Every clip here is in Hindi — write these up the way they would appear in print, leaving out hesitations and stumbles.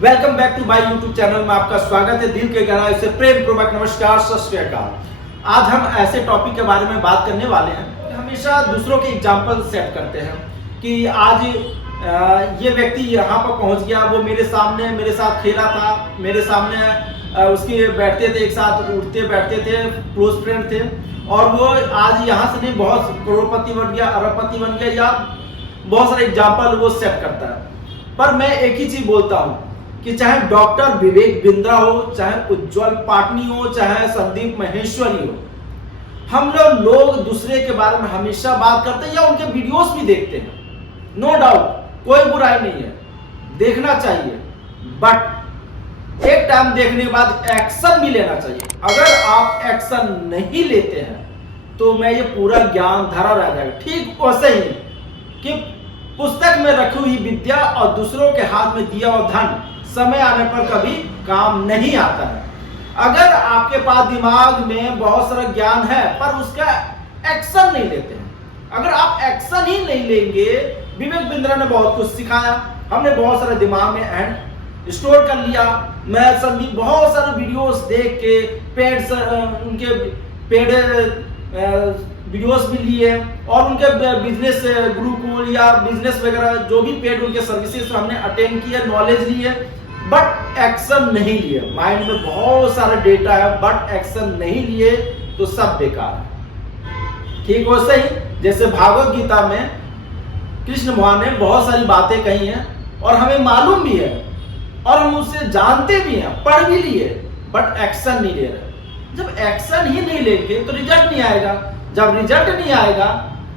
Welcome back to my YouTube channel में आपका स्वागत है। दिल के गहराई से प्रेम पूर्वक नमस्कार, सत श्री अकाल। आज हम ऐसे टॉपिक के बारे में बात करने वाले हैं कि हमेशा दूसरों के एग्जाम्पल सेट करते हैं कि आज ये व्यक्ति यहाँ पर पहुँच गया, वो मेरे सामने मेरे साथ खेला था, मेरे सामने उसके बैठते थे, एक साथ उठते बैठते थे, क्लोज फ्रेंड थे, और वो आज यहाँ से नहीं बहुत करोड़पति बन गया, अरबपति बन गया, या बहुत सारे एग्जाम्पल वो सेट करता है। पर मैं एक ही चीज बोलता हूँ कि चाहे डॉक्टर विवेक बिंद्रा हो, चाहे उज्जवल पाटनी हो, चाहे संदीप माहेश्वरी हो, हम लोग दूसरे के बारे में हमेशा बात करते हैं या उनके वीडियोस भी देखते हैं। नो डाउट, कोई बुराई नहीं है, देखना चाहिए, बट एक टाइम देखने के बाद एक्शन भी लेना चाहिए। अगर आप एक्शन नहीं लेते हैं तो मैं ये पूरा ज्ञान धरा रह जाएगा। ठीक वैसे ही कि पुस्तक में रखी हुई विद्या और दूसरों के हाथ में दिया हुआ धन समय आने पर कभी काम नहीं आता है। अगर आपके पास दिमाग में बहुत सारा ज्ञान है पर उसका एक्शन नहीं लेते हैं, अगर आप एक्शन ही नहीं लेंगे, विवेक बिंद्रा ने बहुत कुछ सिखाया, हमने बहुत सारे दिमाग में एंड स्टोर कर लिया। मैं संदीप बहुत सारे वीडियोस देख के उनके पेड वीडियोस भी लिए और उनके बिजनेस ग्रुप या बिजनेस वगैरह जो भी पेड उनके सर्विसेज हमने अटेंड किया, नॉलेज लिए, बट एक्शन नहीं लिए। माइंड में बहुत सारा डेटा है बट एक्शन नहीं लिए तो सब बेकार है। ठीक वैसे ही जैसे भागवत गीता में कृष्ण भगवान ने बहुत सारी बातें कही हैं और हमें मालूम भी है और हम उससे जानते भी हैं, पढ़ भी लिए, बट एक्शन नहीं ले रहे। जब एक्शन ही नहीं लेंगे तो रिजल्ट नहीं आएगा। जब रिजल्ट नहीं आएगा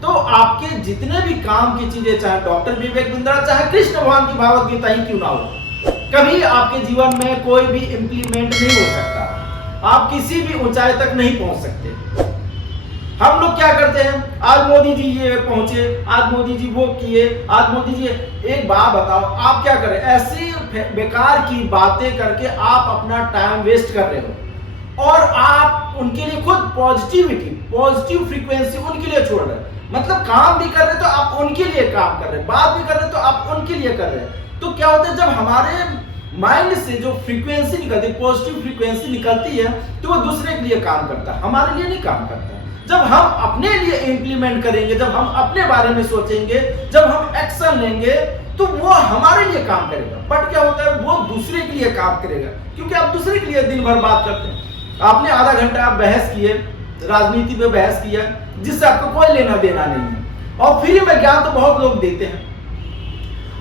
तो आपके जितने भी काम की चीजें, चाहे डॉक्टर विवेक बिंद्रा, चाहे कृष्ण भगवान की भागवत गीता ही क्यों ना हो, कभी आपके जीवन में कोई भी इंप्लीमेंट नहीं हो सकता। आप किसी भी ऊंचाई तक नहीं पहुंच सकते। हम लोग क्या करते हैं, आज मोदी जी ये पहुंचे, आज मोदी जी वो किए, आज मोदी जी। एक बात बताओ, आप क्या करें? ऐसी बेकार की बातें करके आप अपना टाइम वेस्ट कर रहे हो और आप उनके लिए खुद पॉजिटिव फ्रीक्वेंसी उनके लिए छोड़ रहे हैं। मतलब काम भी कर रहे तो आप उनके लिए काम कर रहे हैं, बात भी कर रहे तो आप उनके लिए कर रहे हैं। तो क्या होता है, जब हमारे माइंड से जो फ्रीक्वेंसी निकलती है, पॉजिटिव फ्रीक्वेंसी निकलती है, तो वो दूसरे के लिए काम करता है, हमारे लिए नहीं काम करता। जब हम अपने लिए इंप्लीमेंट करेंगे, जब हम अपने बारे में सोचेंगे, जब हम एक्शन लेंगे, तो वो हमारे लिए काम करेगा। बट क्या होता है, वो दूसरे के लिए काम करेगा, क्योंकि आप दूसरे के लिए दिन भर बात करते हैं। आपने आधा घंटा बहस किए, राजनीति में बहस किया, जिससे आपको कोई लेना देना नहीं है, और फ्री में ज्ञान तो बहुत लोग देते हैं।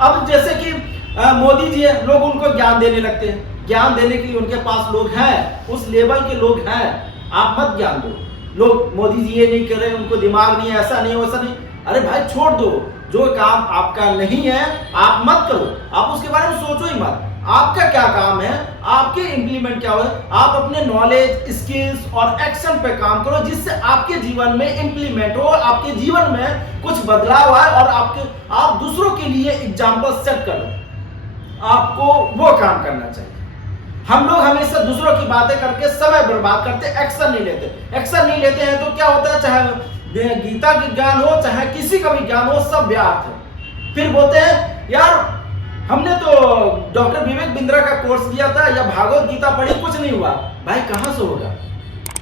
अब जैसे कि मोदी जी है, लोग उनको ज्ञान देने लगते हैं, ज्ञान देने के लिए उनके पास लोग हैं, उस लेवल के लोग हैं, आप मत ज्ञान दो। लोग मोदी जी ये नहीं कर रहे, उनको दिमाग नहीं है, ऐसा नहीं वैसा नहीं। अरे भाई छोड़ दो, जो काम आपका नहीं है आप मत करो, आप उसके बारे में सोचो ही मत। आपका क्या काम है, आपके इंप्लीमेंट क्या हो, आप अपने नॉलेज, स्किल्स और एक्शन पे काम करो, जिससे आपके जीवन में इंप्लीमेंट हो, आपके जीवन में कुछ बदलाव आए और आप दूसरों के लिए एग्जाम्पल सेट करो। आपको वो काम करना चाहिए। हम लोग हमेशा दूसरों की बातें करके समय बर्बाद करते, एक्शन नहीं लेते। एक्शन नहीं लेते हैं तो क्या होता है, चाहे गीता की ज्ञान हो, चाहे किसी का भी ज्ञान हो, सब व्यर्थ है। फिर बोलते हैं यार हमने तो डॉक्टर विवेक बिंद्रा का कोर्स किया था या भागवत गीता पढ़ी, कुछ नहीं हुआ। भाई कहां से होगा?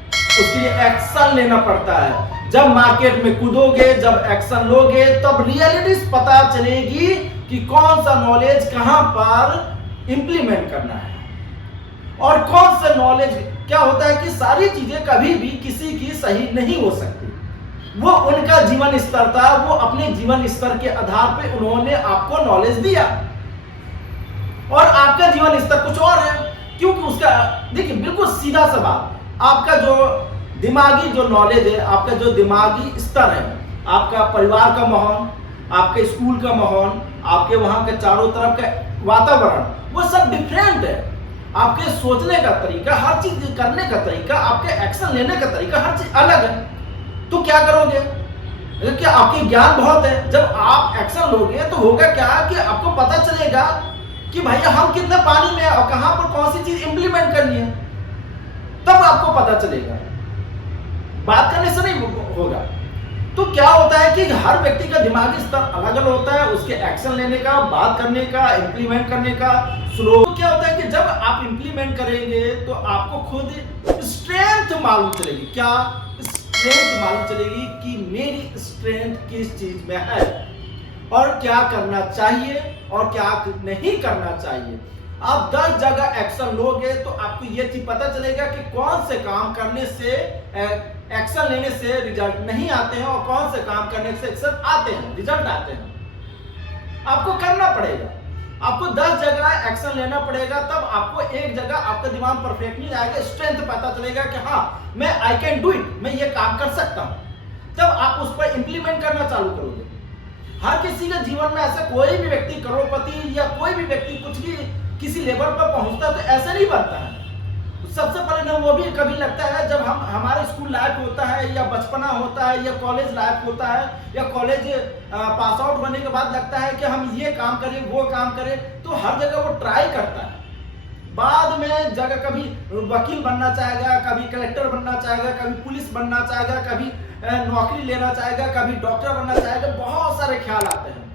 उसके लिए एक्शन लेना पड़ता है। जब मार्केट में कूदोगे, जब एक्शन लोगे, तब रियलिटी पता चलेगी कि कौन सा नॉलेज कहां पर इंप्लीमेंट करना है और कौन सा नॉलेज। क्या होता है कि सारी चीजें कभी भी किसी की सही नहीं हो सकती। वो उनका जीवन स्तर था, वो अपने जीवन स्तर के आधार पे उन्होंने आपको नॉलेज दिया और आपका जीवन स्तर कुछ और है, क्योंकि उसका देखिए बिल्कुल सीधा सा बात, आपका जो दिमागी जो नॉलेज है, आपका जो दिमागी स्तर है, आपका परिवार का माहौल, आपके स्कूल का माहौल, आपके वहां के चारों तरफ का वातावरण, वो सब डिफरेंट है। आपके सोचने का तरीका, हर चीज करने का तरीका, आपके एक्शन लेने का तरीका, हर चीज अलग है। तो क्या करोगे? क्या आपके ज्ञान बहुत है, जब आप एक्शन लोगे तो होगा क्या कि आपको पता चलेगा कि भैया हम कितने पानी में है और कहां पर कौन सी चीज इंप्लीमेंट करनी है, तब आपको पता चलेगा। बात करने से नहीं होगा। तो क्या होता है कि हर व्यक्ति का दिमागी स्तर अलग अलग होता है, उसके एक्शन लेने का, बात करने का, इंप्लीमेंट करने का, स्लो। तो क्या होता है कि जब आप इंप्लीमेंट करेंगे तो आपको खुद स्ट्रेंथ मालूम चलेगी। क्या स्ट्रेंथ मालूम चलेगी कि मेरी स्ट्रेंथ किस चीज में है और क्या करना चाहिए और क्या नहीं करना चाहिए। आप 10 जगह एक्शन लोगे तो आपको यह चीज पता चलेगा कि कौन से काम करने से एक्शन लेने से रिजल्ट नहीं आते हैं और कौन से काम करने से एक्शन आते हैं, रिजल्ट आते हैं। आपको करना पड़ेगा, आपको 10 जगह एक्शन लेना पड़ेगा, तब आपको एक जगह आपका दिमाग परफेक्टली आएगा, स्ट्रेंथ पता चलेगा कि हाँ मैं आई कैन डू इट, मैं ये काम कर सकता हूं। तब आप उस पर इंप्लीमेंट करना चालू करोगे। हर किसी के जीवन में ऐसा कोई भी व्यक्ति करोड़पति या कोई भी व्यक्ति कुछ भी किसी लेवल पर पहुंचता है तो ऐसा नहीं बनता है। सबसे पहले ना वो भी कभी लगता है जब हम हमारे स्कूल लाइफ होता है या बचपना होता है या कॉलेज लाइफ होता है या कॉलेज पास आउट होने के बाद लगता है कि हम ये काम करें वो काम करें, तो हर जगह वो ट्राई करता है। बाद में जगह कभी वकील बनना चाहेगा, कभी कलेक्टर बनना चाहेगा, कभी पुलिस बनना चाहेगा, कभी नौकरी लेना चाहेगा, कभी डॉक्टर बनना चाहेगा, बहुत सारे ख्याल आते हैं।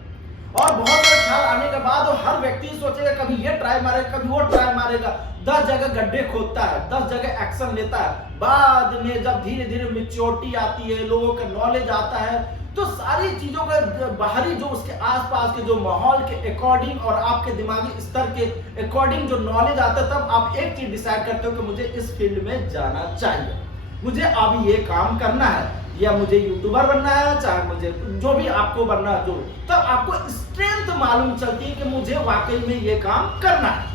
और बहुत सारे ख्याल आने के बाद हर व्यक्ति सोचेगा कभी ये ट्राई मारेगा, कभी वो ट्राई मारेगा, 10 जगह गड्ढे खोदता है, 10 जगह एक्शन लेता है। बाद में जब धीरे धीरे मैच्योरिटी आती है, लोगों का नॉलेज आता है, तो सारी चीजों का बाहरी जो उसके आसपास के जो माहौल के अकॉर्डिंग और आपके दिमागी स्तर के अकॉर्डिंग जो नॉलेज आता है, तब आप एक चीज डिसाइड करते हो कि मुझे इस फील्ड में जाना चाहिए, मुझे अब ये काम करना है, या मुझे यूट्यूबर बनना है, चाहे मुझे जो भी आपको बनना है, जो तब आपको स्ट्रेंथ मालूम चलती है कि मुझे वाकई में ये काम करना है।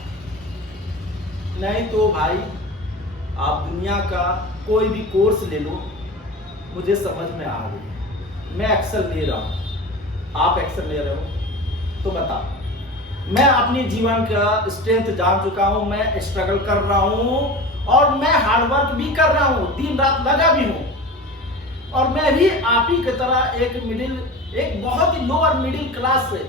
नहीं तो भाई आप दुनिया का कोई भी कोर्स ले लो, मुझे समझ में आ गई, मैं एक्शन ले रहा हूं, आप एक्शन ले रहे हो, तो बताओ। मैं अपने जीवन का स्ट्रेंथ जान चुका हूं, मैं स्ट्रगल कर रहा हूं और मैं हार्डवर्क भी कर रहा हूं, दिन रात लगा भी हूं। और मैं भी आप ही की तरह एक बहुत ही लोअर मिडिल क्लास से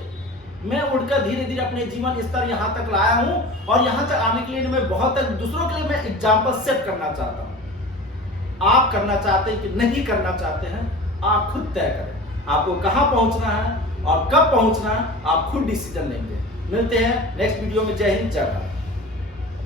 मैं उठकर धीरे धीरे अपने जीवन स्तर यहां तक लाया हूं। और यहां तक आने के लिए मैं बहुत दूसरों के लिए मैं एग्जाम्पल सेट करना चाहता हूं। आप करना चाहते हैं कि नहीं करना चाहते हैं, आप खुद तय करें। आपको कहां पहुंचना है और कब पहुंचना है, आप खुद डिसीजन लेंगे। मिलते हैं नेक्स्ट वीडियो में। जय हिंद, जय भारत।